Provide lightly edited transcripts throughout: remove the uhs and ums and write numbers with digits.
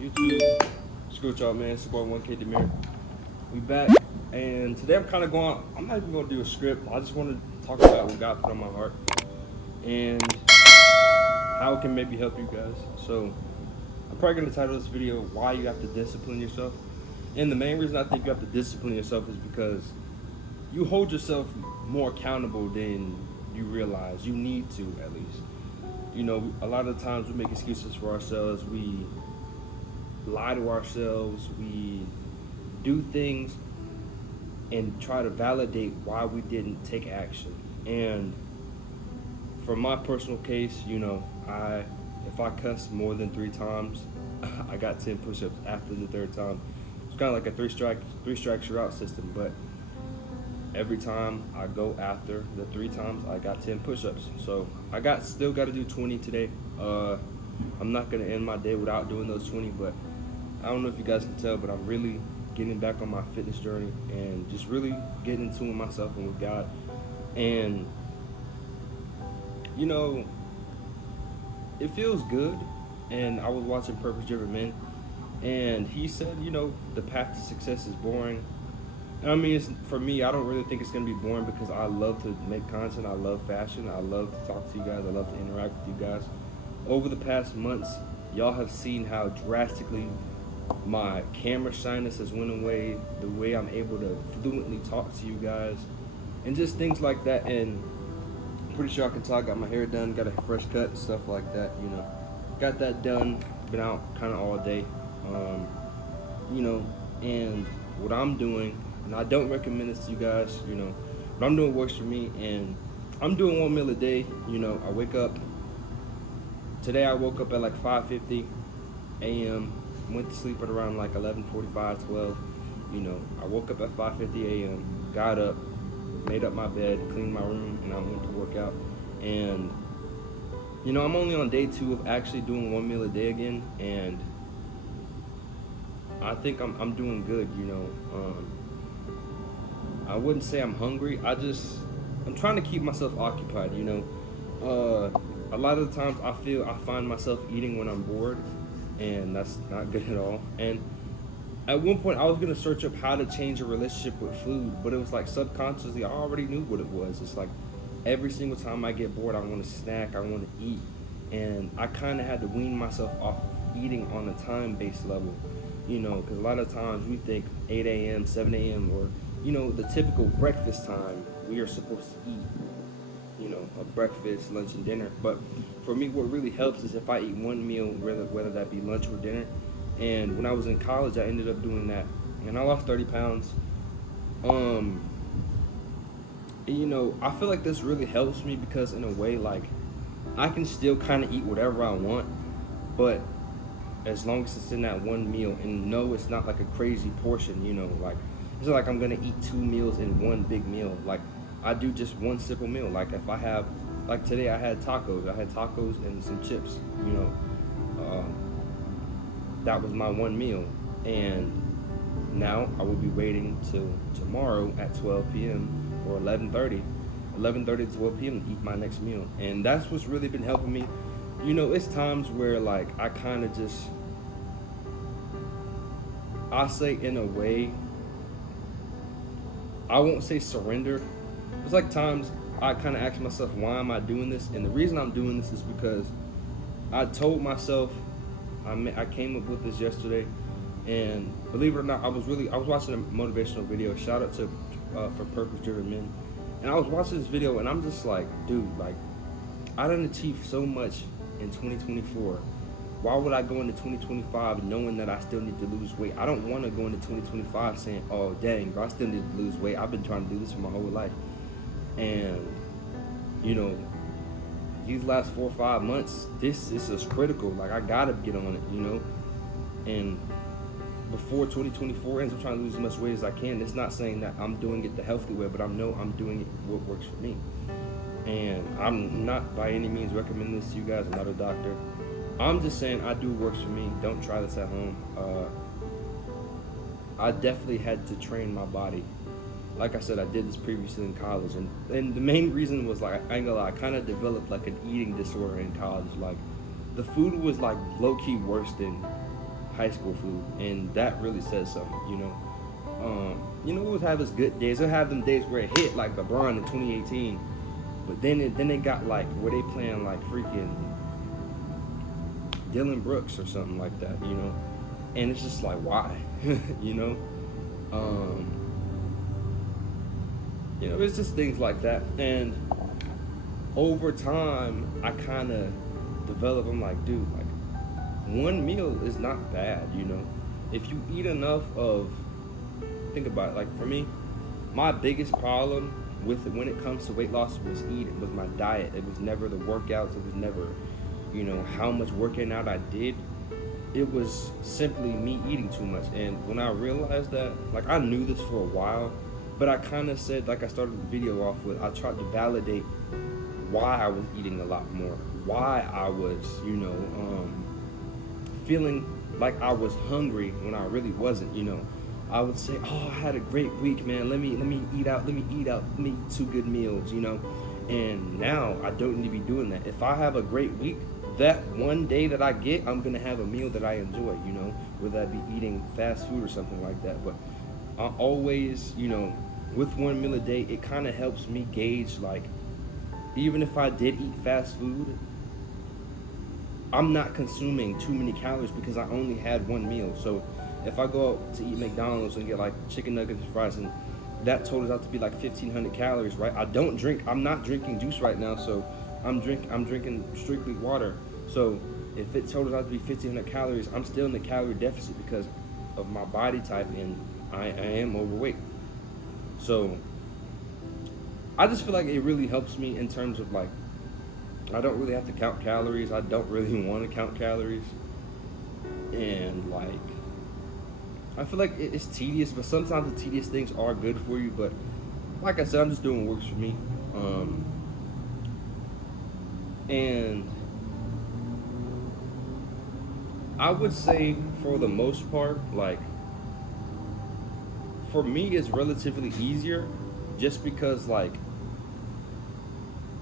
YouTube, screw y'all, man. It's your boy 1K Demir. We back, and today I'm not even gonna do a script. I just want to talk about what God put on my heart and how it can maybe help you guys. So I'm probably gonna title this video "Why You Have to Discipline Yourself." And the main reason I think you have to discipline yourself is because you hold yourself more accountable than you realize. You need to, at least. You know, a lot of times we make excuses for ourselves. We lie to ourselves. We do things and try to validate why we didn't take action. And for my personal case, you know, if I cuss more than 3 times, I got 10 push-ups after the 3rd time. It's kind of like a three strikes you're out system, but every time I go after the 3 times, I got 10 push-ups. So I still got to do 20 today. I'm not gonna end my day without doing those 20, but I don't know if you guys can tell, but I'm really getting back on my fitness journey and just really getting in tune with myself and with God. And you know, it feels good. And I was watching Purpose Driven Men, and he said, you know, the path to success is boring. I mean, for me, I don't really think it's going to be boring because I love to make content. I love fashion. I love to talk to you guys. I love to interact with you guys. Over the past months, y'all have seen how drastically my camera shyness has went away, the way I'm able to fluently talk to you guys, and just things like that. And I'm pretty sure I can talk. Got my hair done, got a fresh cut and stuff like that, you know. Got that done. Been out kind of all day. You know, and what I'm doing, and I don't recommend this to you guys, you know, but I'm doing works for me, and I'm doing 1 meal a day. You know, I wake up. Today I woke up at like 5:50 a.m. Went to sleep at around like 11:45, 12. You know, I woke up at 5:50 a.m. Got up, made up my bed, cleaned my room, and I went to work out. And you know, I'm only on day 2 of actually doing 1 meal a day again, and I think I'm doing good. You know, I wouldn't say I'm hungry. I'm trying to keep myself occupied. You know, a lot of the times I find myself eating when I'm bored, and that's not good at all. And at one point I was gonna search up how to change a relationship with food, but it was like subconsciously I already knew what it was. It's like every single time I get bored, I want to snack, I want to eat, and I kind of had to wean myself off of eating on a time-based level. You know, because a lot of times we think 8 a.m., 7 a.m., or you know, the typical breakfast time we are supposed to eat. You know, a breakfast, lunch, and dinner. But for me, what really helps is if I eat 1 meal, whether that be lunch or dinner. And when I was in college, I ended up doing that, and I lost 30 pounds. You know, I feel like this really helps me because in a way, like, I can still kind of eat whatever I want, but as long as it's in that 1 meal, and no, it's not like a crazy portion, you know, like, it's not like I'm gonna eat 2 meals in 1 big meal. Like, I do just 1 simple meal. Like, if I have, like today I had tacos and some chips, you know, that was my 1 meal. And now I will be waiting till tomorrow at 12 p.m. or 11:30 to 12 p.m. to eat my next meal. And that's what's really been helping me. You know, it's times where like I kind of just, I say in a way, I won't say surrender. It's like times I kind of ask myself, why am I doing this? And the reason I'm doing this is because I told myself, I came up with this yesterday, and believe it or not, I was watching a motivational video. Shout out to for Purpose Driven Men, and I was watching this video, and I'm just like, dude, like, I done achieved so much in 2024. Why would I go into 2025 knowing that I still need to lose weight? I don't want to go into 2025 saying, oh dang, bro, I still need to lose weight. I've been trying to do this for my whole life. And you know, these last 4 or 5 months, this is critical. Like, I gotta get on it, you know. And before 2024 ends, I'm trying to lose as much weight as I can. It's not saying that I'm doing it the healthy way, but I'm doing it what works for me. And I'm not by any means recommending this to you guys. I'm not a doctor. I'm just saying I do what works for me. Don't try this at home. I definitely had to train my body. Like I said, I did this previously in college, and the main reason was, like, I ain't gonna lie, I kind of developed like an eating disorder in college. Like, the food was like low-key worse than high school food, and that really says something, we would have his good days. We'll have them days where it hit like LeBron in 2018, but then it got like where they playing like freaking Dylan Brooks or something like that, and it's just like, why, it's just things like that. And over time, I kind of develop. I'm like, dude, like one meal is not bad, if you eat enough of. Think about it. Like for me, my biggest problem with it when it comes to weight loss was my diet. It was never the workouts. It was never, how much working out I did. It was simply me eating too much. And when I realized that, like I knew this for a while, but I kind of said, like I started the video off with, I tried to validate why I was eating a lot more, why I was, feeling like I was hungry when I really wasn't, I would say, oh, I had a great week, man. Let me eat out. Let me eat 2 good meals, And now I don't need to be doing that. If I have a great week, that one day that I get, I'm gonna have a meal that I enjoy, whether that be eating fast food or something like that. But I always, with one meal a day, it kind of helps me gauge, like, even if I did eat fast food, I'm not consuming too many calories because I only had one meal. So if I go out to eat McDonald's and get like chicken nuggets and fries, and that totals out to be like 1,500 calories, right? I'm not drinking juice right now, so I'm drinking strictly water. So if it totals out to be 1,500 calories, I'm still in the calorie deficit because of my body type, and I am overweight. So I just feel like it really helps me in terms of like, I don't really have to count calories. I don't really want to count calories. And like, I feel like it's tedious, but sometimes the tedious things are good for you. But like I said, I'm just doing what works for me. And I would say for the most part, like, for me, it's relatively easier just because, like,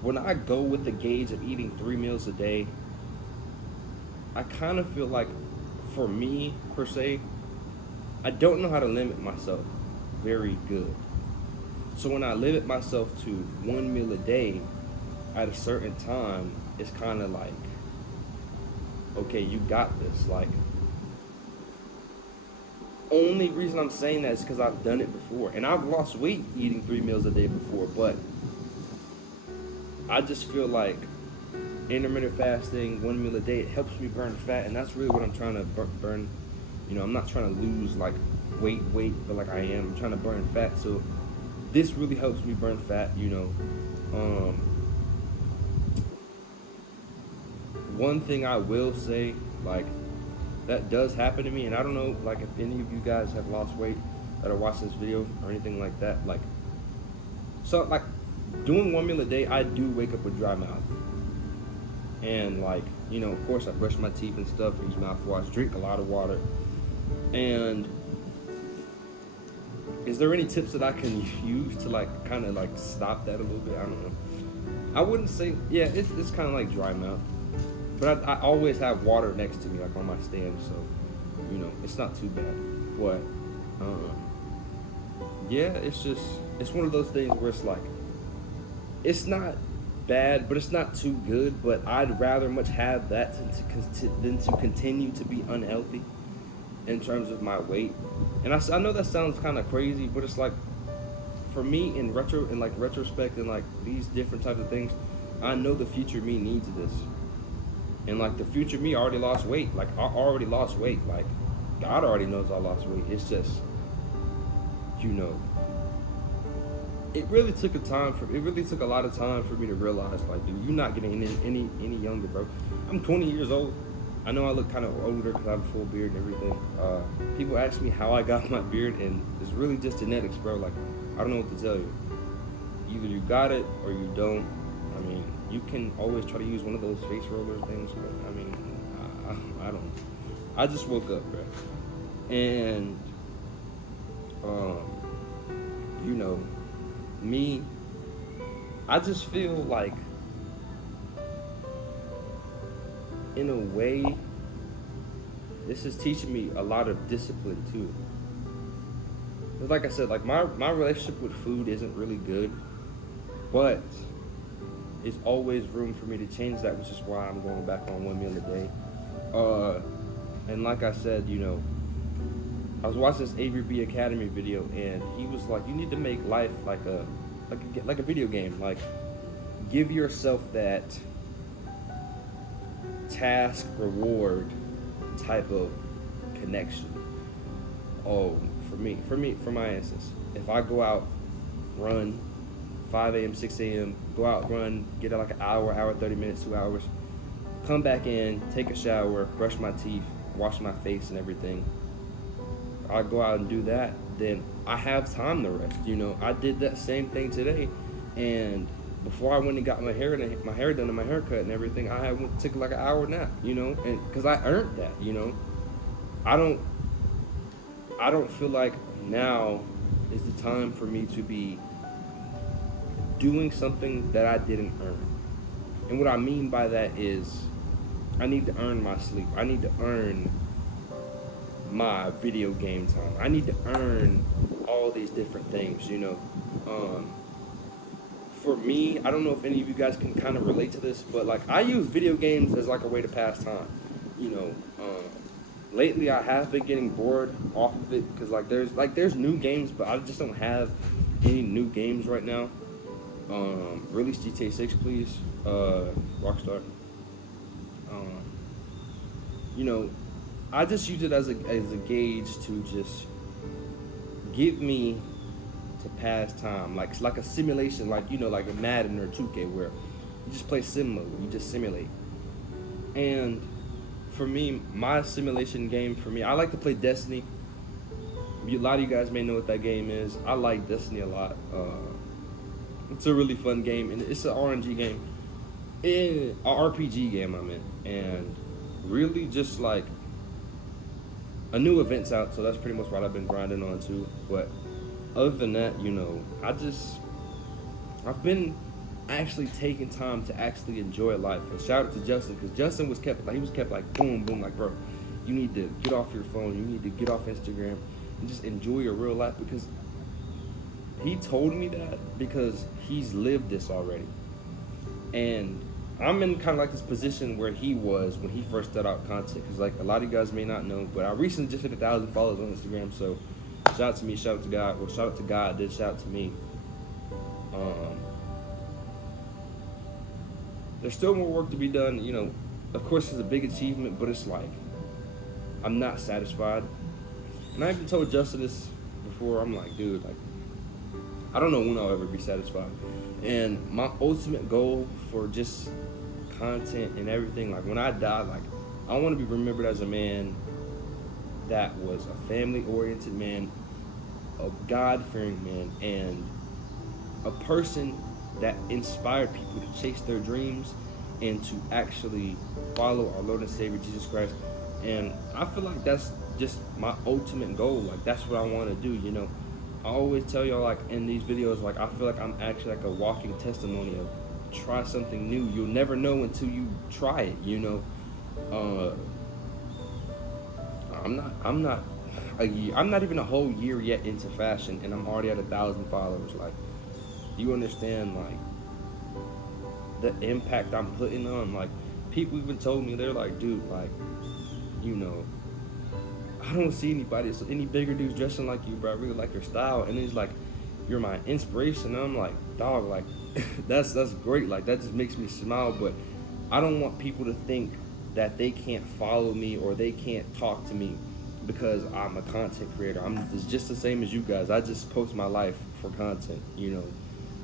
when I go with the gauge of eating 3 meals a day, I kind of feel like, for me, per se, I don't know how to limit myself very good. So when I limit myself to 1 meal a day at a certain time, it's kind of like, okay, you got this. Like, only reason I'm saying that is because I've done it before. And I've lost weight eating 3 meals a day before, but I just feel like intermittent fasting, 1 meal a day, it helps me burn fat, and that's really what I'm trying to burn. I'm not trying to lose like weight, but like I am. I'm trying to burn fat, so this really helps me burn fat. One thing I will say, like, that does happen to me, and I don't know, like, if any of you guys have lost weight that are watching this video or anything like that, like, so like doing 1 meal a day, I do wake up with dry mouth. And like, of course I brush my teeth and stuff, use mouthwash, drink a lot of water. And is there any tips that I can use to like kind of like stop that a little bit? I don't know. I wouldn't say, yeah, it's kind of like dry mouth. But I always have water next to me, like on my stand, so, it's not too bad. But, yeah, it's one of those things where it's like, it's not bad, but it's not too good. But I'd rather much have that than to continue to be unhealthy in terms of my weight. And I know that sounds kind of crazy, but it's like, for me, in retrospect, and like these different types of things, I know the future me needs this. And like the future me already lost weight. Like I already lost weight. Like God already knows I lost weight. It's just, it really took a lot of time for me to realize, like, dude, you're not getting any younger, bro. I'm 20 years old. I know I look kind of older because I have a full beard and everything. People ask me how I got my beard, and it's really just genetics, bro. Like, I don't know what to tell you. Either you got it or you don't. I mean, you can always try to use one of those face roller things, but I mean, I don't. I just woke up, bro. And, me, I just feel like, in a way, this is teaching me a lot of discipline too. Like I said, like my relationship with food isn't really good, but it's always room for me to change that, which is why I'm going back on one meal a day. And like I said, I was watching this AVB Academy video, and he was like, "You need to make life like a video game. Like, give yourself that task reward type of connection." Oh, for my instance, if I go out, run, 5 a.m., 6 a.m., go out, run, get like an hour, 30 minutes, 2 hours, come back in, take a shower, brush my teeth, wash my face and everything. I go out and do that, then I have time to rest. I did that same thing today, and before I went and got my hair done and my haircut and everything, I took like an hour nap, and because I earned that. I don't feel like now is the time for me to be doing something that I didn't earn. And what I mean by that is I need to earn my sleep. I need to earn my video game time. I need to earn all these different things, For me, I don't know if any of you guys can kind of relate to this, but like I use video games as like a way to pass time. Lately I have been getting bored off of it because there's new games, but I just don't have any new games right now. Release GTA 6, please, Rockstar. I just use it as a gauge to just get me to pass time, like a simulation, like a Madden or 2K, where you just play sim mode, you just simulate. And for me, my simulation game, I like to play Destiny. A lot of you guys may know what that game is. I like Destiny a lot. It's a really fun game, and it's an RNG game, an RPG game, and really just like a new event's out, so that's pretty much what I've been grinding on too. But other than that, I've been actually taking time to actually enjoy life. And shout out to Justin, because Justin was kept like boom, boom, like, bro, you need to get off your phone, you need to get off Instagram and just enjoy your real life, because he told me that because he's lived this already. And I'm in kind of like this position where he was when he first started out content, because like a lot of you guys may not know, but I recently just hit 1,000 followers on Instagram. So shout out to me, shout out to God. Well, shout out to God, then shout out to me. There's still more work to be done. Of course it's a big achievement, but it's like I'm not satisfied. And I even told Justin this before. I'm like, dude, like, I don't know when I'll ever be satisfied. And my ultimate goal for just content and everything, like when I die, like I want to be remembered as a man that was a family-oriented man, a God-fearing man, and a person that inspired people to chase their dreams and to actually follow our Lord and Savior Jesus Christ. And I feel like that's just my ultimate goal. Like that's what I want to do. I always tell y'all, like in these videos, like I feel like I'm actually like a walking testimony of try something new. You'll never know until you try it. I'm not even a whole year yet into fashion, and I'm already at 1,000 followers. Like, you understand, like, the impact I'm putting on? Like, people even told me, they're like, dude, like, I don't see any bigger dudes dressing like you, bro. I really like your style. And he's like, you're my inspiration. And I'm like, dog, like, that's great. Like, that just makes me smile. But I don't want people to think that they can't follow me or they can't talk to me because I'm a content creator. It's just the same as you guys. I just post my life for content.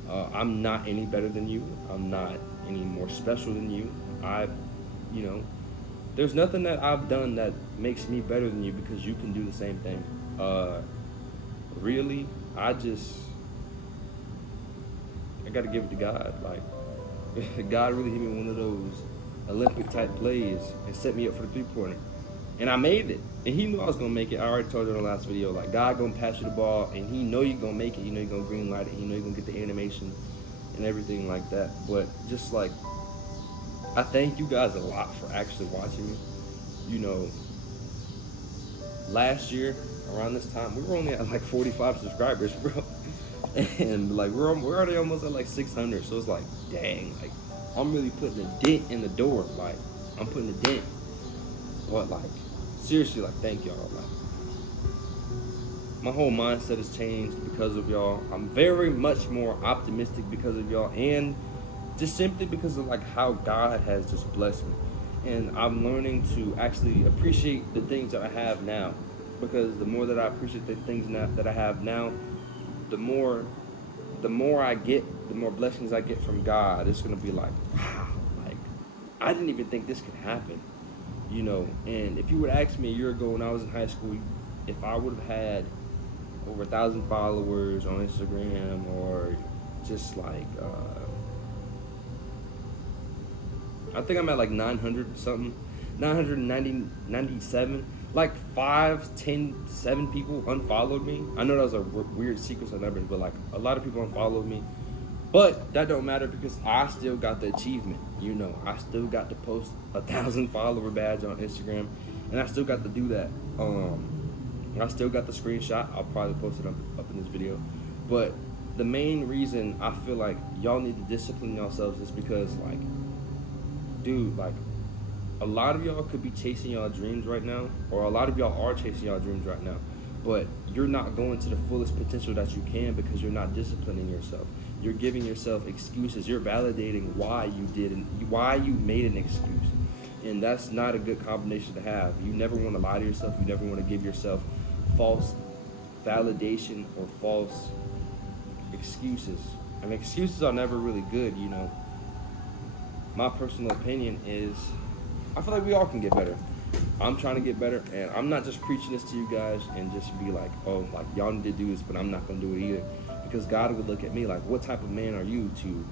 I'm not any better than you. I'm not any more special than you. There's nothing that I've done that makes me better than you, because you can do the same thing. Really, I gotta give it to God. Like, God really hit me one of those Olympic type plays and set me up for the 3-pointer. And I made it. And he knew I was gonna make it. I already told you in the last video, like, God gonna pass you the ball, and he know you're gonna make it. You know you're gonna green light it. You know you're gonna get the animation and everything like that. But just like, I thank you guys a lot for actually watching me. last year around this time, we were only at like 45 subscribers, bro. And like we're already almost at like 600. So it's like, dang, like I'm really putting a dent in the door. Like I'm putting a dent. But like seriously, like thank y'all. Like my whole mindset has changed because of y'all. I'm very much more optimistic because of y'all, and just simply because of like how God has just blessed me. And I'm learning to actually appreciate the things that I have now, because the more that I appreciate the things that I have now, the more I get, the more blessings I get from God. It's gonna be like, wow, like I didn't even think this could happen, you know. And if you would ask me a year ago when I was in high school, if I would have had over 1,000 followers on Instagram, or just like I think I'm at like 900 something, 997. Like 5, 10, 7 people unfollowed me. I know that was a weird sequence of numbers, but like a lot of people unfollowed me. But that don't matter because I still got the achievement. You know, I still got to post 1,000 follower badge on Instagram, and I still got to do that. I still got the screenshot. I'll probably post it up in this video. But the main reason I feel like y'all need to discipline yourselves is because, like, dude, like, a lot of y'all could be chasing y'all dreams right now, or a lot of y'all are chasing y'all dreams right now, but you're not going to the fullest potential that you can because you're not disciplining yourself. You're giving yourself excuses. You're validating why you did and why you made an excuse. And that's not a good combination to have. You never want to lie to yourself. You never want to give yourself false validation or false excuses. And excuses are never really good, you know. My personal opinion is I feel like we all can get better. I'm trying to get better, and I'm not just preaching this to you guys and just be like, oh, like y'all need to do this, but I'm not going to do it either. Because God would look at me like, what type of man are you to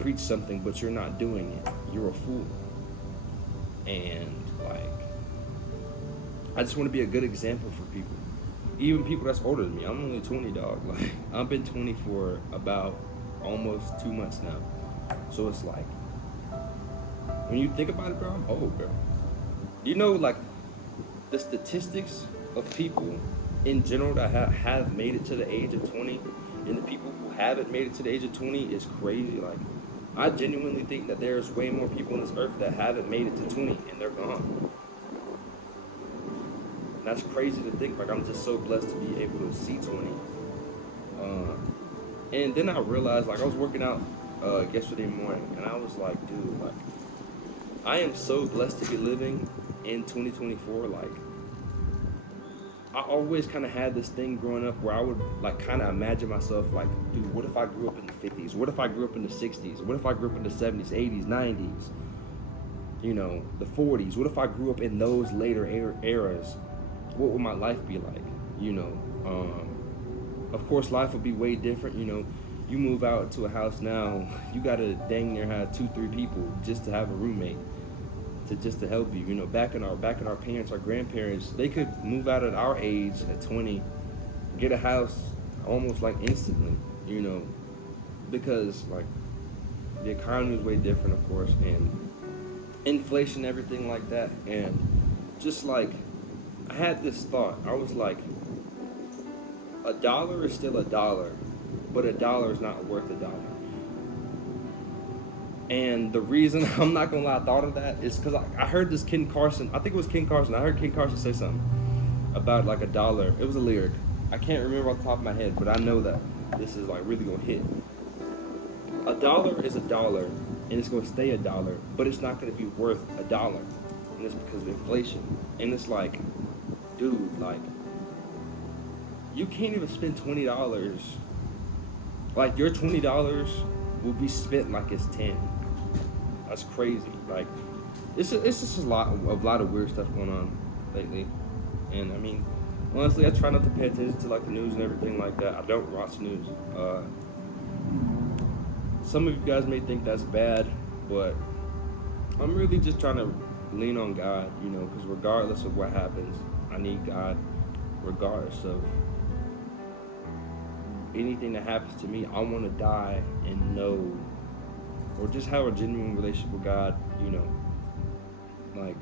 preach something but you're not doing it? You're a fool. And like, I just want to be a good example for people. Even people that's older than me. I'm only 20, dog. Like, I've been 20 for about almost 2 months now. So it's like, when you think about it, bro, I'm old, bro. You know, like, the statistics of people in general that have made it to the age of 20, and the people who haven't made it to the age of 20 is crazy. Like, I genuinely think that there's way more people on this earth that haven't made it to 20, and they're gone. And that's crazy to think. Like, I'm just so blessed to be able to see 20. And then I realized, like, I was working out yesterday morning, and I was like, dude, like, I am so blessed to be living in 2024. Like, I always kind of had this thing growing up where I would like kind of imagine myself like, dude, what if I grew up in the 50s? What if I grew up in the 60s? What if I grew up in the 70s, 80s, 90s? You know, the 40s? What if I grew up in those later eras? What would my life be like? You know, of course, life would be way different. You know, you move out to a house now, you gotta dang near have 2-3 people just to have a roommate. To help you, you know, back in our parents, our grandparents, they could move out at our age at 20, get a house almost like instantly, you know, because like the economy is way different, of course, and inflation, everything like that. And just like I had this thought, I was like, $1 is still $1, but $1 is not worth $1. And the reason I'm not gonna lie, I thought of that is because I heard this Ken Carson. I think it was Ken Carson. I heard Ken Carson say something about like $1. It was a lyric. I can't remember off the top of my head, but I know that this is like really gonna hit. $1 is $1, and it's gonna stay $1, but it's not gonna be worth $1, and it's because of inflation. And it's like, dude, like you can't even spend $20. Like your $20 will be spent like it's 10. That's crazy. Like, it's just a lot of weird stuff going on lately. And I mean, honestly, I try not to pay attention to like the news and everything like that. I don't watch news. Some of you guys may think that's bad, but I'm really just trying to lean on God, you know, because regardless of what happens, I need God. Regardless of anything that happens to me, I want to die and know, or just have a genuine relationship with God, you know. Like,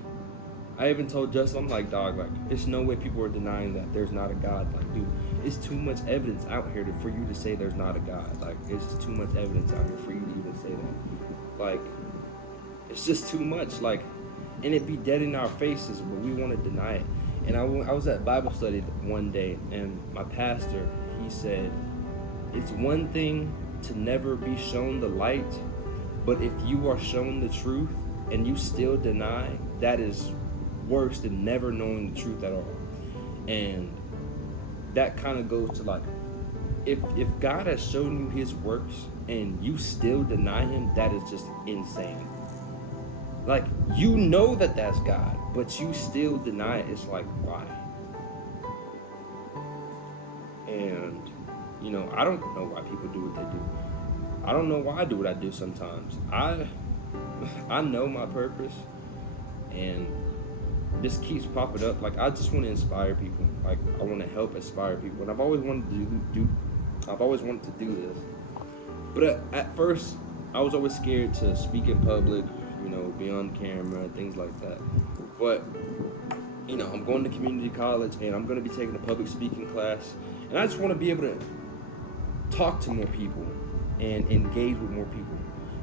I even told Justin, I'm like, dog, like, there's no way people are denying that there's not a God. Like, dude, it's too much evidence out here for you to say there's not a God. Like, it's just too much evidence out here for you to even say that. Like, it's just too much. Like, and it be dead in our faces, but we want to deny it. And I was at Bible study one day, and my pastor, he said, it's one thing to never be shown the light, but if you are shown the truth and you still deny, that is worse than never knowing the truth at all. And that kind of goes to like, if God has shown you his works and you still deny him, that is just insane. Like, you know that that's God, but you still deny it. It's like, why? And, you know, I don't know why people do what they do. I don't know why I do what I do sometimes. I know my purpose, and this keeps popping up. Like, I just want to inspire people. Like, I want to help inspire people. And I've always wanted to do this. But at first, I was always scared to speak in public, you know, be on camera, things like that. But, you know, I'm going to community college, and I'm going to be taking a public speaking class. And I just want to be able to talk to more people and engage with more people.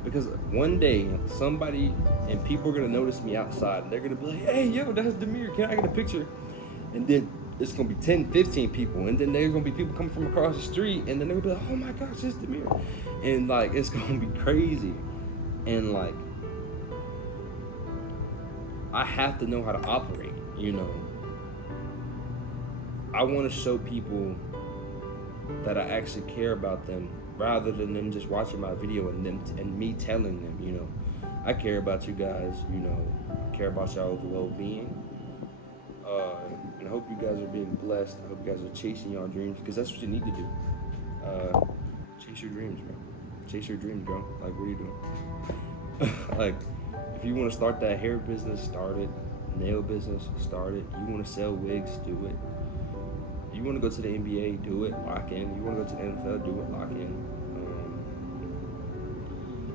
Because one day, somebody and people are going to notice me outside, and they're going to be like, hey, yo, that's Demir, can I get a picture? And then it's going to be 10, 15 people, and then there's going to be people coming from across the street, and then they're going to be like, oh my gosh, it's Demir. And, like, it's going to be crazy. And, like, I have to know how to operate, you know. I want to show people that I actually care about them, rather than them just watching my video and me telling them, you know, I care about you guys, you know, I care about y'all's well-being. And I hope you guys are being blessed. I hope you guys are chasing your dreams, because that's what you need to do. Chase your dreams, bro. Chase your dreams, bro. Like, what are you doing? Like, if you want to start that hair business, start it. Nail business, start it. You want to sell wigs, do it. You want to go to the NBA, do it, lock in. You want to go to the NFL, do it, lock in.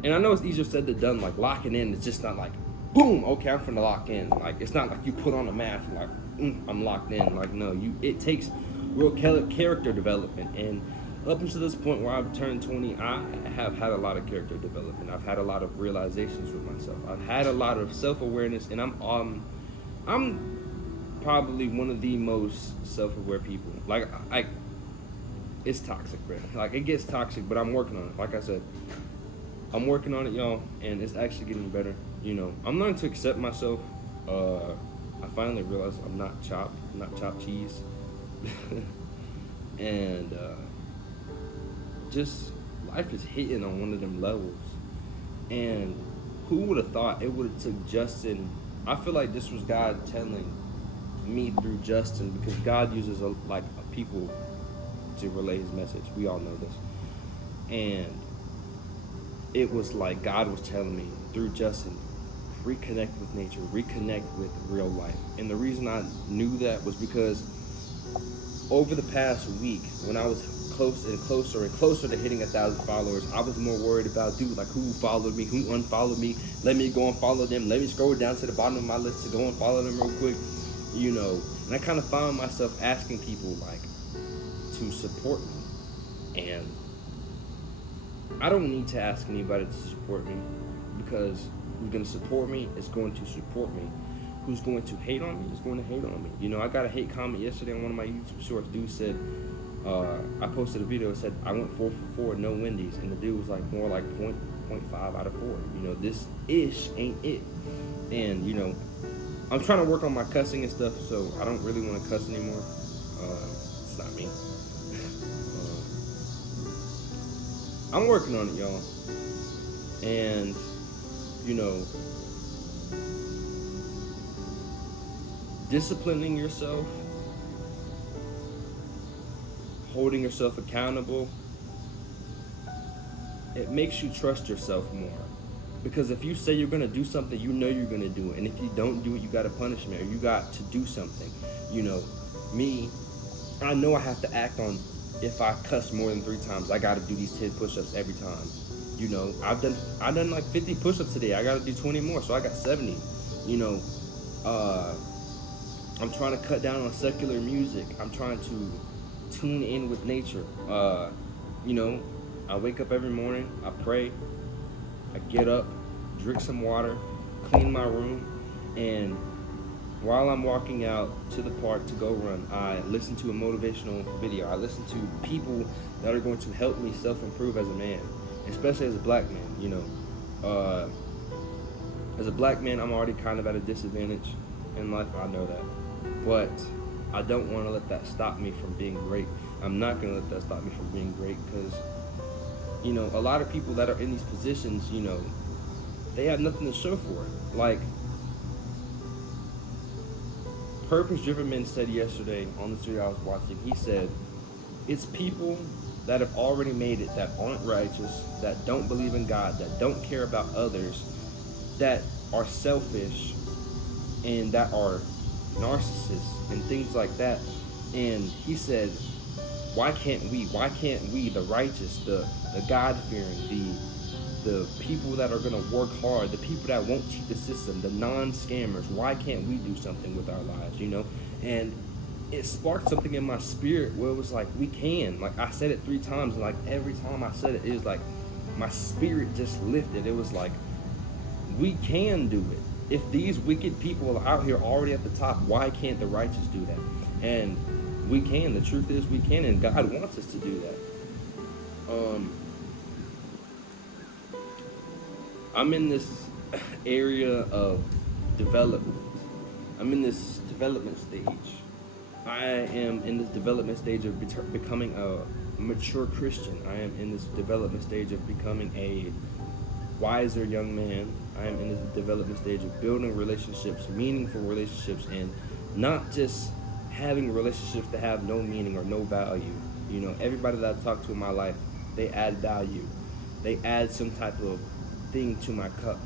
And I know it's easier said than done. Like, locking in, it's just not like, boom, okay, I'm finna lock in. Like, it's not like you put on a mask, like, I'm locked in. Like, no, it takes real character development. And up until this point where I've turned 20, I have had a lot of character development. I've had a lot of realizations with myself. I've had a lot of self-awareness, and I'm probably one of the most self-aware people. Like, it's toxic, bro. Like, it gets toxic, but I'm working on it. Like I said, I'm working on it, y'all, and it's actually getting better. You know, I'm learning to accept myself. I finally realized I'm not chopped cheese. And just life is hitting on one of them levels. And who would have thought it would have took Justin? I feel like this was God telling me through Justin, because God uses people to relay his message. We all know this. And it was like God was telling me through Justin, reconnect with nature, reconnect with real life. And the reason I knew that was because over the past week, when I was closer and closer to hitting 1,000 followers, I was more worried about, dude, like, who followed me, who unfollowed me, let me go and follow them, let me scroll down to the bottom of my list to go and follow them real quick, you know. And I kind of found myself asking people, like, to support me. And I don't need to ask anybody to support me, because who's going to support me is going to support me. Who's going to hate on me is going to hate on me. You know, I got a hate comment yesterday on one of my YouTube shorts. Dude said, I posted a video that said, I went 4 for 4, no Wendy's. And the dude was like, more like 0.5 out of 4. You know, this ish ain't it. And, you know, I'm trying to work on my cussing and stuff, so I don't really want to cuss anymore. It's not me. I'm working on it, y'all. And, you know, disciplining yourself, holding yourself accountable, it makes you trust yourself more. Because if you say you're going to do something, you know you're going to do it. And if you don't do it, you got a punishment, or you got to do something. You know, me, I know I have to act on, if I cuss more than 3 times, I got to do these 10 push-ups every time. You know, I've done like 50 push-ups today. I got to do 20 more, so I got 70. You know, I'm trying to cut down on secular music. I'm trying to tune in with nature. You know, I wake up every morning, I pray, I get up, drink some water, clean my room, and while I'm walking out to the park to go run, I listen to a motivational video. I listen to people that are going to help me self-improve as a man, especially as a black man. You know, as a black man, I'm already kind of at a disadvantage in life. I know that, but I don't want to let that stop me from being great. I'm not going to let that stop me from being great because, you know, a lot of people that are in these positions, you know, they have nothing to show for it. Like, Purpose Driven Men said yesterday on this video I was watching, he said, it's people that have already made it, that aren't righteous, that don't believe in God, that don't care about others, that are selfish, and that are narcissists and things like that. And he said, why can't we, the righteous, the God-fearing, the people that are going to work hard, the people that won't cheat the system, the non-scammers, why can't we do something with our lives, you know? And it sparked something in my spirit where it was like, we can. Like, I said it 3 times, and like every time I said it, it was like my spirit just lifted. It was like, we can do it. If these wicked people are out here already at the top, why can't the righteous do that? And we can. The truth is we can, and God wants us to do that. I'm in this area of development. I'm in this development stage. I am in this development stage of becoming a mature Christian. I am in this development stage of becoming a wiser young man. I am in this development stage of building relationships, meaningful relationships, and not just having relationships that have no meaning or no value. You know, everybody that I talk to in my life, they add value. They add some type of thing to my cup.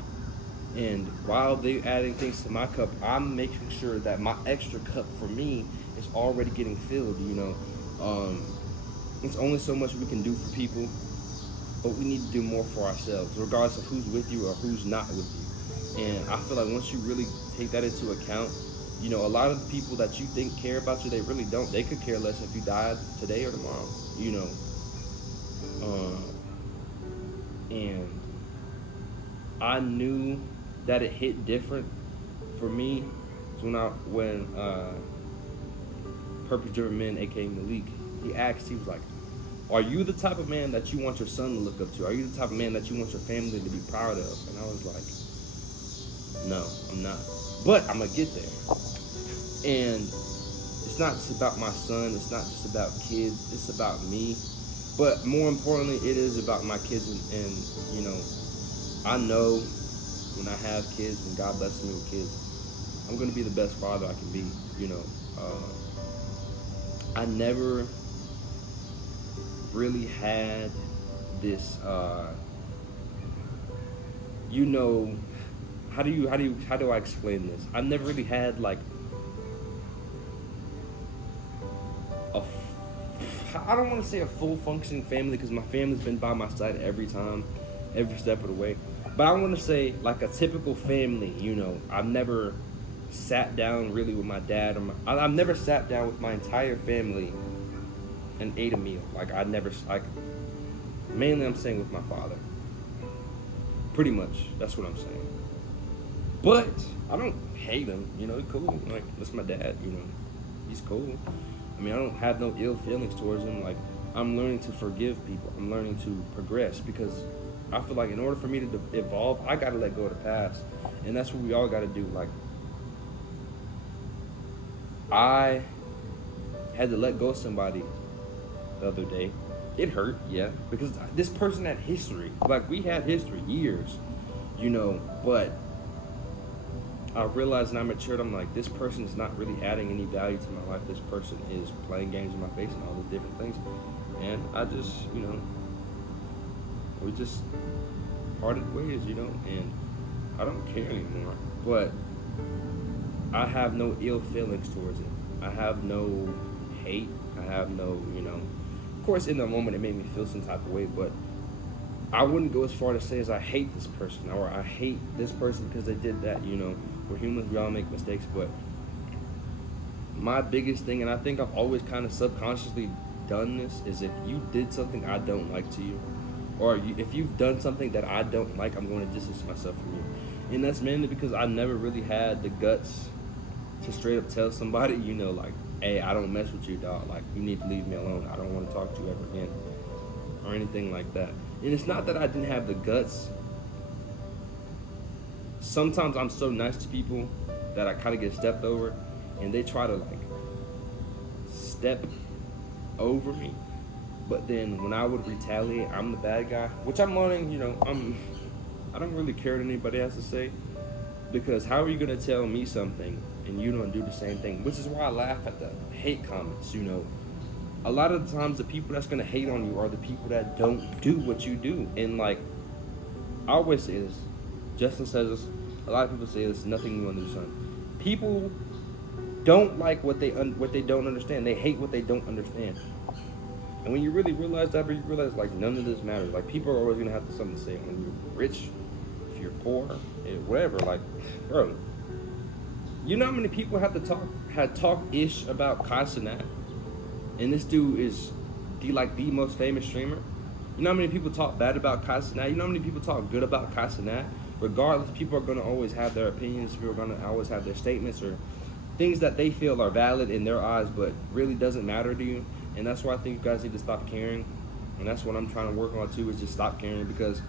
And while they're adding things to my cup, I'm making sure that my extra cup for me is already getting filled, you know. It's only so much we can do for people, but we need to do more for ourselves, regardless of who's with you or who's not with you. And I feel like once you really take that into account, you know, a lot of the people that you think care about you, they really don't. They could care less if you died today or tomorrow, you know. And I knew that it hit different for me when Purpose Driven Men, aka Malik, he asked, he was like, are you the type of man that you want your son to look up to? Are you the type of man that you want your family to be proud of? And I was like, no, I'm not. But I'm going to get there. And it's not just about my son. It's not just about kids. It's about me. But more importantly, it is about my kids. And you know, I know when I have kids, when God blesses me with kids, I'm going to be the best father I can be, you know. I never really had this, you know, how do I explain this? I've never really had like I don't want to say a full functioning family, because my family's been by my side every time, every step of the way. But I want to say like a typical family, you know. I've never sat down really with my dad, or I've never sat down with my entire family and ate a meal. Mainly I'm saying with my father. Pretty much, that's what I'm saying. But I don't hate him, you know, he's cool. Like, that's my dad, you know, he's cool. I mean, I don't have no ill feelings towards him. Like, I'm learning to forgive people. I'm learning to progress, because I feel like in order for me to evolve, I got to let go of the past. And that's what we all got to do. Like, I had to let go of somebody the other day. It hurt, yeah, because this person had history. Like, we had history, years, you know, but I realized and I matured, I'm like, this person is not really adding any value to my life. This person is playing games in my face and all these different things. And I just, you know, we just parted ways, you know, and I don't care anymore. But I have no ill feelings towards it. I have no hate. I have no, you know, of course in the moment it made me feel some type of way, but I wouldn't go as far to say as I hate this person or I hate this person because they did that, you know. We're humans, we all make mistakes, but my biggest thing, and I think I've always kind of subconsciously done this, is if you did something I don't like to you, or if you've done something that I don't like, I'm going to distance myself from you. And that's mainly because I never really had the guts to straight up tell somebody, like, hey, I don't mess with you, dog. Like, you need to leave me alone. I don't want to talk to you ever again, or anything like that. And it's not that I didn't have the guts. Sometimes I'm so nice to people that I kind of get stepped over, and they try to, like, step over me. But then when I would retaliate, I'm the bad guy, which I'm learning, I don't really care what anybody has to say, because how are you going to tell me something and you don't do the same thing? Which is why I laugh at the hate comments, A lot of the times the people that's going to hate on you are the people that don't do what you do. And, like, I always say this. Justin says this. A lot of people say this. Nothing new under the sun. People don't like what they don't understand. They hate what they don't understand. And when you really realize that, you realize, like, none of this matters. Like, people are always going to have something to say. When you're rich, if you're poor, whatever. Like, bro, you know how many people had talk-ish about Kai Cenat? And this dude is the most famous streamer. You know how many people talk bad about Kai Cenat? You know how many people talk good about Kai Cenat? Regardless, people are going to always have their opinions. People are going to always have their statements or things that they feel are valid in their eyes, but really doesn't matter to you. And that's why I think you guys need to stop caring. And that's what I'm trying to work on too, is just stop caring. Because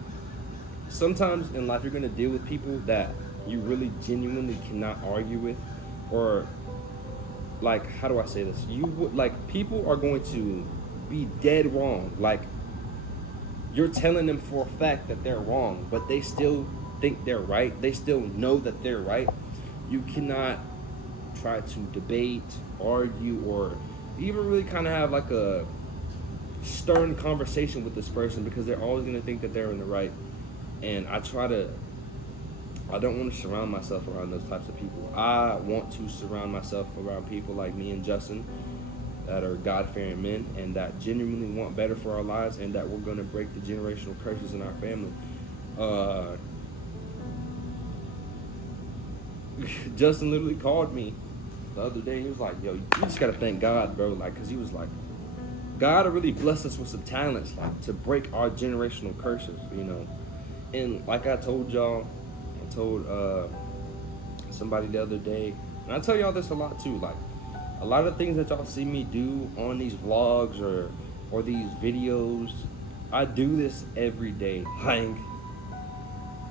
sometimes in life you're going to deal with people that you really genuinely cannot argue with, or, like, how do I say this? People are going to be dead wrong. Like, you're telling them for a fact that they're wrong, but they still think they're right. They still know that they're right. You cannot try to debate, argue, or even really kind of have like a stern conversation with this person, because they're always going to think that they're in the right. And I don't want to surround myself around those types of people. I want to surround myself around people like me and Justin that are God-fearing men and that genuinely want better for our lives, and that we're going to break the generational curses in our family. Justin literally called me the other day. He was like, yo, you just got to thank God, bro. Like, because he was like, God really blessed us with some talents, like, to break our generational curses, And like I told y'all, I told somebody the other day, and I tell y'all this a lot too, like, a lot of things that y'all see me do on these vlogs or these videos, I do this every day. Like,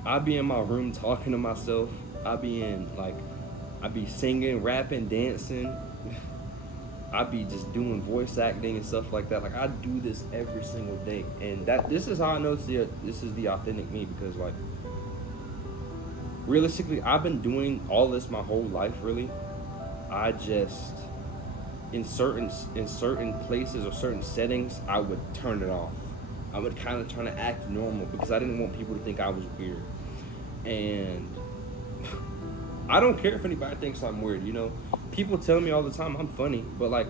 I be in my room talking to myself. I be singing, rapping, dancing. I be just doing voice acting and stuff like that. Like, I do this every single day. And this is how I know this is the authentic me, because, like, realistically, I've been doing all this my whole life, really. I just, in certain places or certain settings, I would turn it off. I would kind of try to act normal, because I didn't want people to think I was weird. And I don't care if anybody thinks I'm weird, People tell me all the time I'm funny, but, like,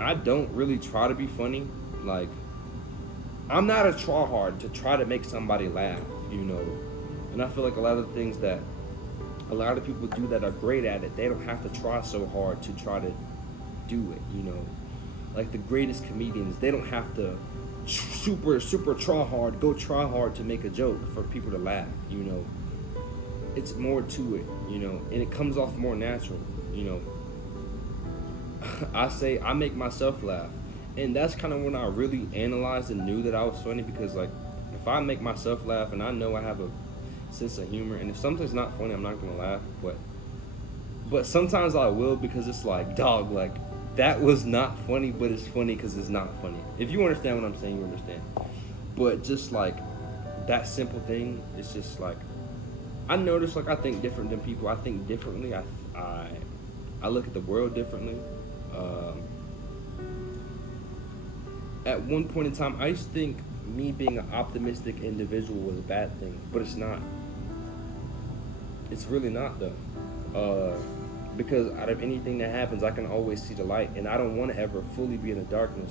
I don't really try to be funny. Like, I'm not a tryhard to try to make somebody laugh, And I feel like a lot of the things that a lot of people do that are great at it, they don't have to try so hard to try to do it, Like the greatest comedians, they don't have to super try hard to make a joke for people to laugh, It's more to it, and it comes off more natural, I make myself laugh, and that's kind of when I really analyzed and knew that I was funny, because, like, if I make myself laugh and I know I have a sense of humor, and if something's not funny, I'm not gonna laugh, but sometimes I will, because it's like, dog, like, that was not funny, but it's funny because it's not funny. If you understand what I'm saying, you understand. But just, like, that simple thing, it's just like, I notice, like, I think different than people. I think differently. I look at the world differently. At one point in time, I used to think me being an optimistic individual was a bad thing, but it's not. It's really not, though. Because out of anything that happens, I can always see the light, and I don't want to ever fully be in the darkness.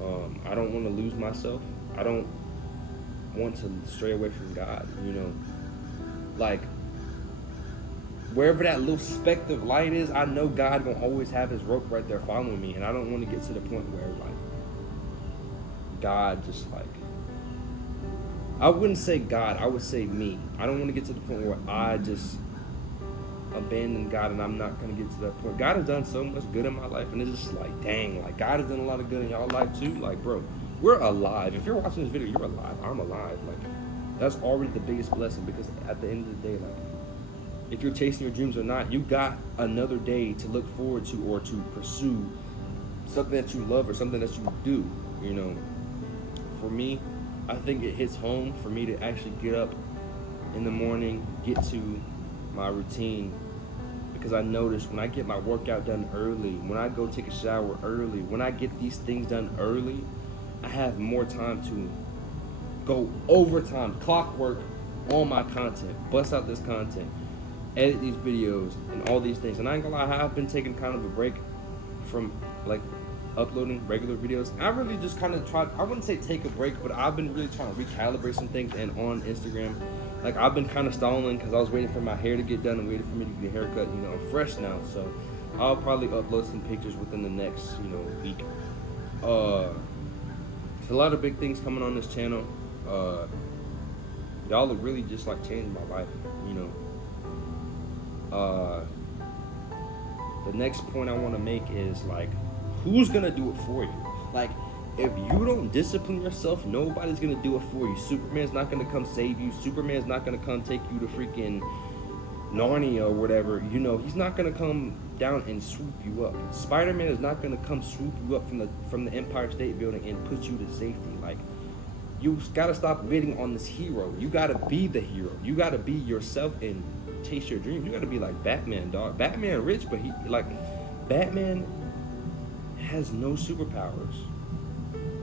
I don't want to lose myself. I don't want to stray away from God, Like, wherever that little speck of light is, I know God gonna always have his rope right there following me. And I don't want to get to the point where like God just like, I wouldn't say God, I would say me. I don't want to get to the point where I just abandon God and I'm not going to get to that point. God has done so much good in my life, and it's just like, dang, like God has done a lot of good in y'all life too. Like, bro, we're alive. If you're watching this video, you're alive. I'm alive. Like, that's already the biggest blessing, because at the end of the day, like, if you're chasing your dreams or not, you got another day to look forward to or to pursue something that you love or something that you do, you know. For me, I think it hits home for me to actually get up in the morning, get to my routine, because I notice when I get my workout done early, when I go take a shower early, when I get these things done early, I have more time to go overtime, clockwork on my content, bust out this content, edit these videos, and all these things. And I ain't gonna lie, I've been taking kind of a break from like uploading regular videos. I really just kind of tried, I wouldn't say take a break, but I've been really trying to recalibrate some things. And on Instagram, like, I've been kind of stalling because I was waiting for my hair to get done and waiting for me to get a haircut. You know, I'm fresh now, so I'll probably upload some pictures within the next, you know, week. There's a lot of big things coming on this channel. Y'all have really just like changed my life, you know. The next point I want to make is like, who's gonna do it for you? Like, if you don't discipline yourself, nobody's gonna do it for you. Superman's not gonna come save you. Superman's not gonna come take you to freaking Narnia or whatever. You know, he's not gonna come down and swoop you up. Spider-Man is not gonna come swoop you up from the Empire State Building and put you to safety. Like, you gotta stop waiting on this hero. You gotta be the hero. You gotta be yourself and chase your dreams. You gotta be like Batman, dog. Batman rich, but he like Batman has no superpowers.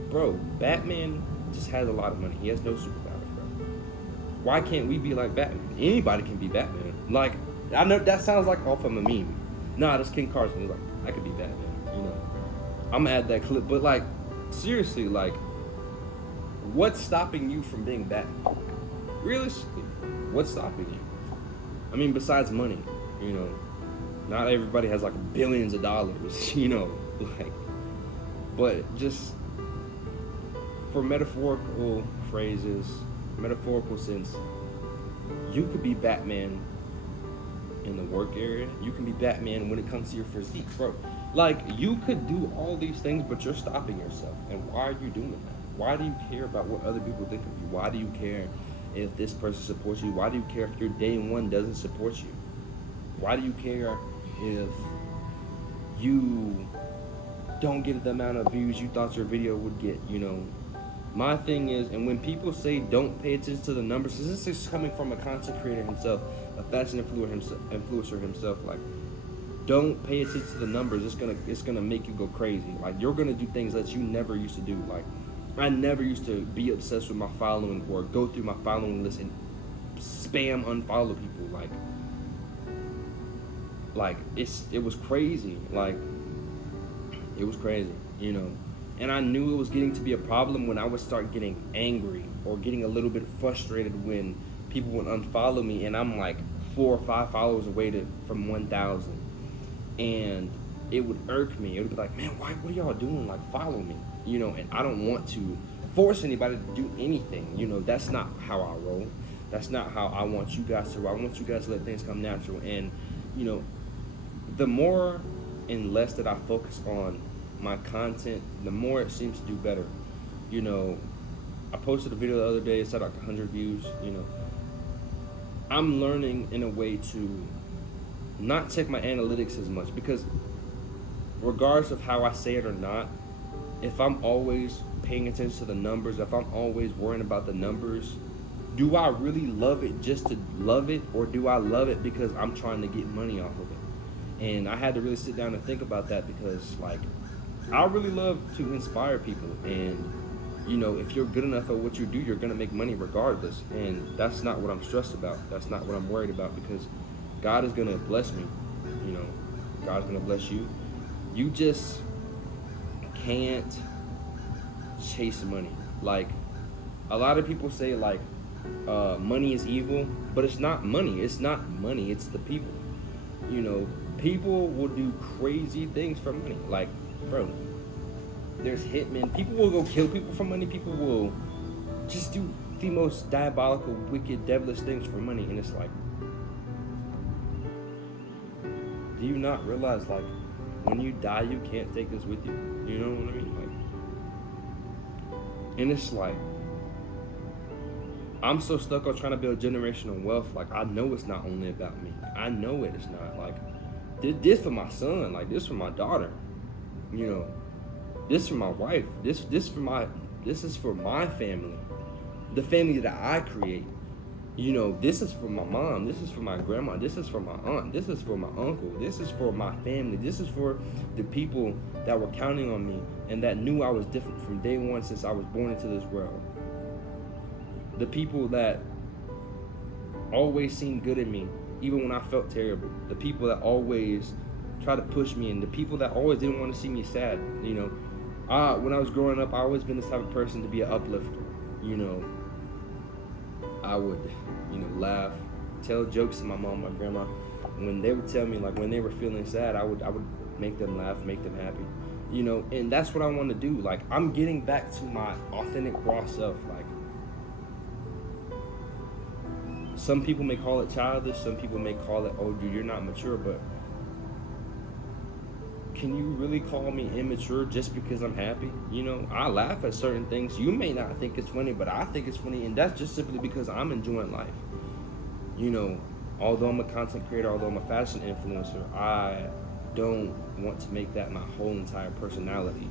Bro, Batman just has a lot of money. He has no superpowers, bro. Why can't we be like Batman? Anybody can be Batman. Like, I know that sounds like off of a meme. Nah, that's King Carson. He's like, I could be Batman, you know. I'm gonna add that clip, but like, seriously, like, what's stopping you from being Batman? Realistically, what's stopping you? I mean, besides money, you know. Not everybody has like billions of dollars, you know, like, but just for metaphorical phrases, metaphorical sense, you could be Batman in the work area. You can be Batman when it comes to your physique, bro. Like, you could do all these things, but you're stopping yourself. And why are you doing that? Why do you care about what other people think of you? Why do you care if this person supports you? Why do you care if your day one doesn't support you? Why do you care if you don't get the amount of views you thought your video would get, you know? My thing is, and when people say don't pay attention to the numbers, this is coming from a content creator himself, a fashion influencer himself. Like, don't pay attention to the numbers. It's gonna make you go crazy. Like, you're gonna do things that you never used to do. Like, I never used to be obsessed with my following or go through my following list and spam unfollow people. Like it was crazy. Like, it was crazy, you know. And I knew it was getting to be a problem when I would start getting angry or getting a little bit frustrated when people would unfollow me, and I'm like 4 or 5 followers away from 1,000. And it would irk me. It would be like, man, what are y'all doing? Like, follow me, you know. And I don't want to force anybody to do anything, you know. That's not how I roll. That's not how I want you guys to roll. I want you guys to let things come natural. And, you know, the more and less that I focus on my content, the more it seems to do better. You know, I posted a video the other day. It said like 100 views. You know, I'm learning in a way to not check my analytics as much, because regardless of how I say it or not, if I'm always paying attention to the numbers, if I'm always worrying about the numbers, do I really love it just to love it, or do I love it because I'm trying to get money off of it? And I had to really sit down and think about that, because like, I really love to inspire people, and you know, if you're good enough at what you do, you're gonna make money regardless. And that's not what I'm stressed about. That's not what I'm worried about, because God is gonna bless me. You know, God's gonna bless you. You just can't chase money. Like, a lot of people say like money is evil, but it's not money. It's not money. It's the people. You know, people will do crazy things for money. Like, bro, there's hitmen. People will go kill people for money. People will just do the most diabolical, wicked, devilish things for money. And it's like, do you not realize, like, when you die, you can't take this with you? You know what I mean? Like, and it's like, I'm so stuck on trying to build generational wealth. Like, I know it's not only about me. I know it is not. Like, this for my son. Like, this for my daughter. You know, this for my wife. This is for my family. The family that I create. You know, this is for my mom. This is for my grandma. This is for my aunt. This is for my uncle. This is for my family. This is for the people that were counting on me and that knew I was different from day one since I was born into this world. The people that always seen good in me, even when I felt terrible. The people that always try to push me, and the people that always didn't want to see me sad. You know, when I was growing up, I always been this type of person to be an uplifter. You know, I would, you know, laugh, tell jokes to my mom, my grandma. When they would tell me, like, when they were feeling sad, I would make them laugh, make them happy. You know, and that's what I want to do. Like, I'm getting back to my authentic, raw self. Like, some people may call it childish, some people may call it, oh, dude, you're not mature, but can you really call me immature just because I'm happy? You know, I laugh at certain things. You may not think it's funny, but I think it's funny, and that's just simply because I'm enjoying life. You know, although I'm a content creator, although I'm a fashion influencer, I don't want to make that my whole entire personality.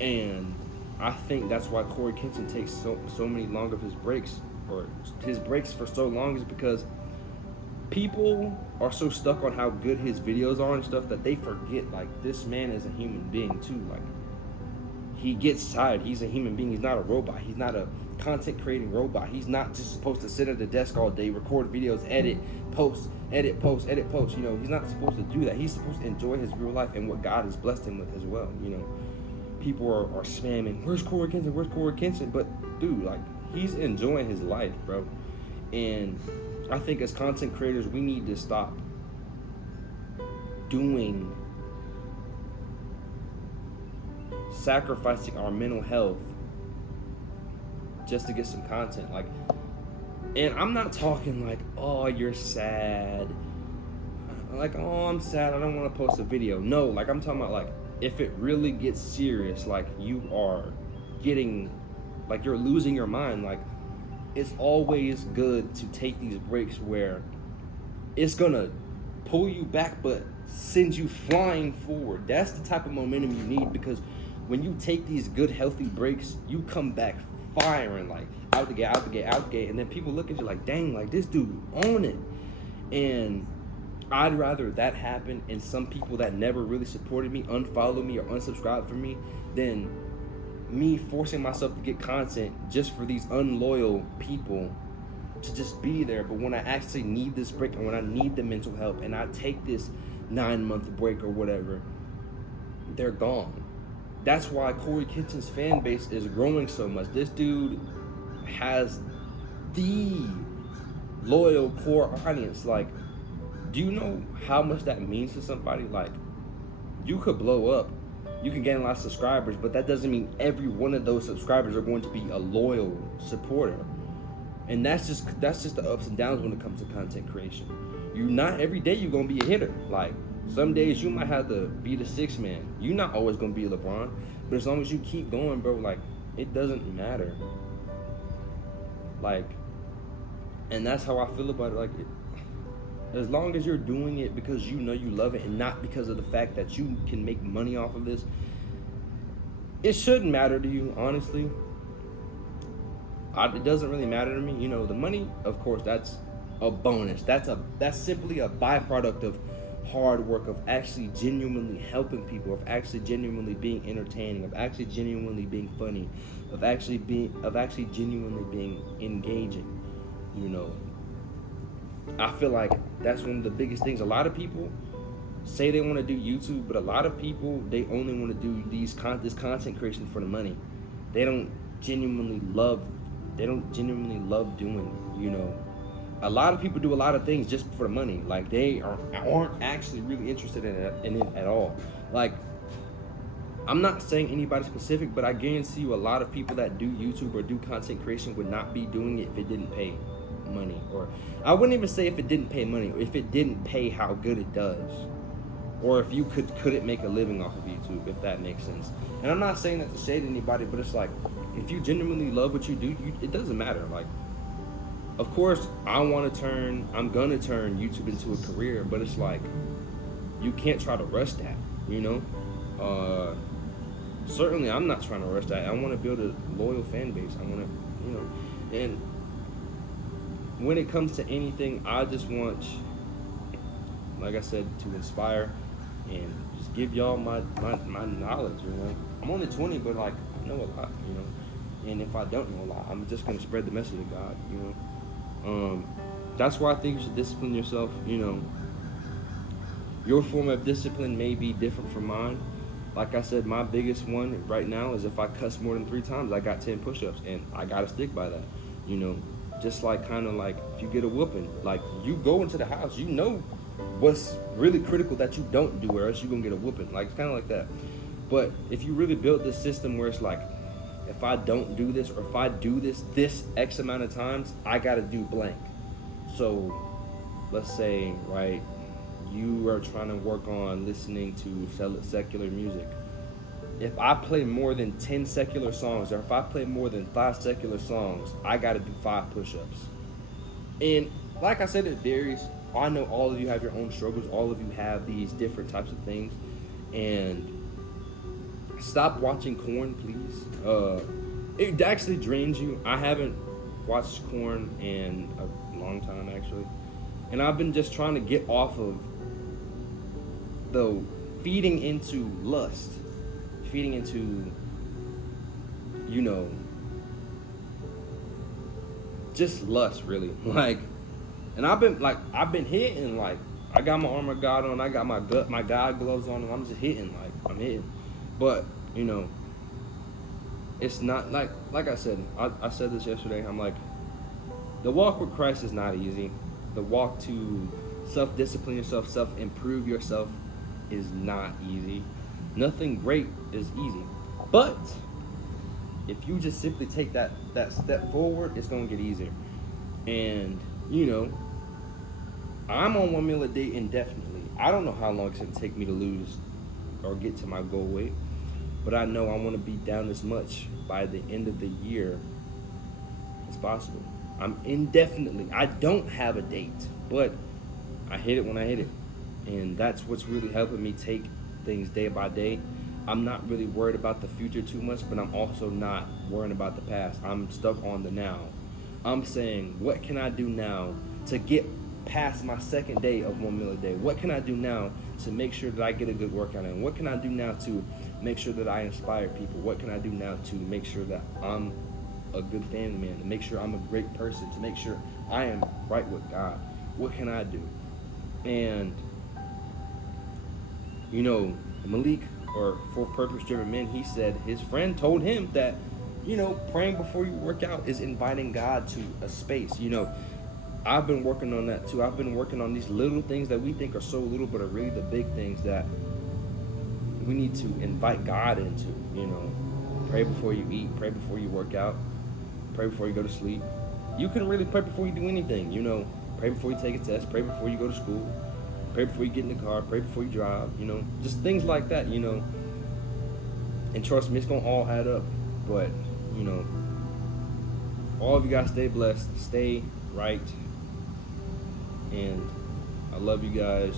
And I think that's why Corey Kinston takes so many long of his breaks, or his breaks for so long, is because people are so stuck on how good his videos are and stuff that they forget, like, this man is a human being too. Like, he gets tired. He's a human being. He's not a robot. He's not a content creating robot. He's not just supposed to sit at the desk all day, record videos, edit, post, edit, post, edit, post. You know, he's not supposed to do that. He's supposed to enjoy his real life and what God has blessed him with as well. You know, people are spamming, where's Corey Kinston? Where's Corey Kinston? But dude, like, he's enjoying his life, bro. And I think as content creators, we need to stop sacrificing our mental health just to get some content. Like, and I'm not talking like, oh, you're sad, like, oh, I'm sad, I don't want to post a video. No, like, I'm talking about, like, if it really gets serious, like, you are getting, like, you're losing your mind. Like, it's always good to take these breaks where it's gonna pull you back but send you flying forward. That's the type of momentum you need, because when you take these good, healthy breaks, you come back firing, like, out the gate, out the gate, out the gate, and then people look at you like, dang, like, this dude on it. And I'd rather that happen and some people that never really supported me unfollow me or unsubscribe from me than me forcing myself to get content just for these unloyal people to just be there. But when I actually need this break, and when I need the mental help, and I take this 9-month break or whatever, they're gone. That's why Corey Kinston's fan base is growing so much. This dude has the loyal core audience. Like, do you know how much that means to somebody? Like, you could blow up, you can gain a lot of subscribers, but that doesn't mean every one of those subscribers are going to be a loyal supporter. And that's just the ups and downs when it comes to content creation. You not every day you're gonna be a hitter. Like, some days you might have to be the sixth man. You're not always gonna be LeBron, but as long as you keep going, bro, like, it doesn't matter. Like, and that's how I feel about it. Like, as long as you're doing it because you know you love it and not because of the fact that you can make money off of this, it shouldn't matter to you, honestly. It doesn't really matter to me. You know, the money, of course, that's a bonus. That's simply a byproduct of hard work, of actually genuinely helping people, of actually genuinely being entertaining, of actually genuinely being funny, of actually genuinely being engaging. You know, I feel like that's one of the biggest things. A lot of people say they want to do YouTube, but a lot of people, they only want to do this content creation for the money. They don't genuinely love doing it, you know. a lot of people do a lot of things just for the money. Like they aren't actually really interested in it at all. Like I'm not saying anybody specific, but I guarantee you a lot of people that do YouTube or do content creation would not be doing it if it didn't pay money. Or I wouldn't even say if it didn't pay money, if it didn't pay how good it does. Or if you couldn't make a living off of YouTube, if that makes sense. And I'm not saying that to shade anybody, but it's like, if you genuinely love what you do, it doesn't matter. Like, of course, I'm gonna turn YouTube into a career, but it's like, you can't try to rush that, you know? Certainly, I'm not trying to rush that. I want to build a loyal fan base. I want to, you know, and when it comes to anything, I just want, like I said, to inspire and just give y'all my knowledge, you know. I'm only 20, but like, I know a lot, you know. And if I don't know a lot, I'm just going to spread the message of God, you know. That's why I think you should discipline yourself, you know. Your form of discipline may be different from mine. Like I said, my biggest one right now is if I cuss more than 3 times, I got 10 push-ups, and I got to stick by that, you know. Just like kind of like if you get a whooping, like you go into the house, you know what's really critical that you don't do, or else you're going to get a whooping. Like, it's kind of like that. But if you really build this system where it's like, if I don't do this, or if I do this X amount of times, I got to do blank. So let's say, right, you are trying to work on listening to secular music. If I play more than 10 secular songs, or if I play more than 5 secular songs, I got to do 5 push-ups. And like I said, it varies. I know all of you have your own struggles. All of you have these different types of things. And stop watching Korn, please. It actually drains you. I haven't watched Korn in a long time, actually. And I've been just trying to get off of the feeding into lust. Feeding into, you know, just lust, really. Like, and I've been hitting, like, I got my armor of God on, I got my God gloves on, and I'm just hitting, like, I'm hitting. But, you know, it's not, like I said, I said this yesterday, I'm like, the walk with Christ is not easy. The walk to self-discipline yourself, self-improve yourself is not easy. Nothing great is easy. But if you just simply take that step forward, it's going to get easier. And, you know, I'm on 1 meal a day indefinitely. I don't know how long it's going to take me to lose or get to my goal weight. But I know I want to be down as much by the end of the year as possible. I'm indefinitely. I don't have a date, but I hit it when I hit it. And that's what's really helping me take things day by day. I'm not really worried about the future too much, but I'm also not worrying about the past. I'm stuck on the now. I'm saying, what can I do now to get past my second day of 1 meal a day? What can I do now to make sure that I get a good workout in? What can I do now to make sure that I inspire people? What can I do now to make sure that I'm a good family man, to make sure I'm a great person, to make sure I am right with God? What can I do? And, you know, Malik, or For Purpose Driven Men, he said his friend told him that, you know, praying before you work out is inviting God to a space. You know, I've been working on that too. I've been working on these little things that we think are so little, but are really the big things that we need to invite God into. You know, pray before you eat, pray before you work out, pray before you go to sleep. You can really pray before you do anything. You know, pray before you take a test, pray before you go to school, pray before you get in the car, pray before you drive, you know, just things like that, you know. And trust me, it's going to all add up. But, you know, all of you guys stay blessed, stay right. And I love you guys.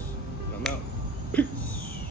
I'm out. Peace.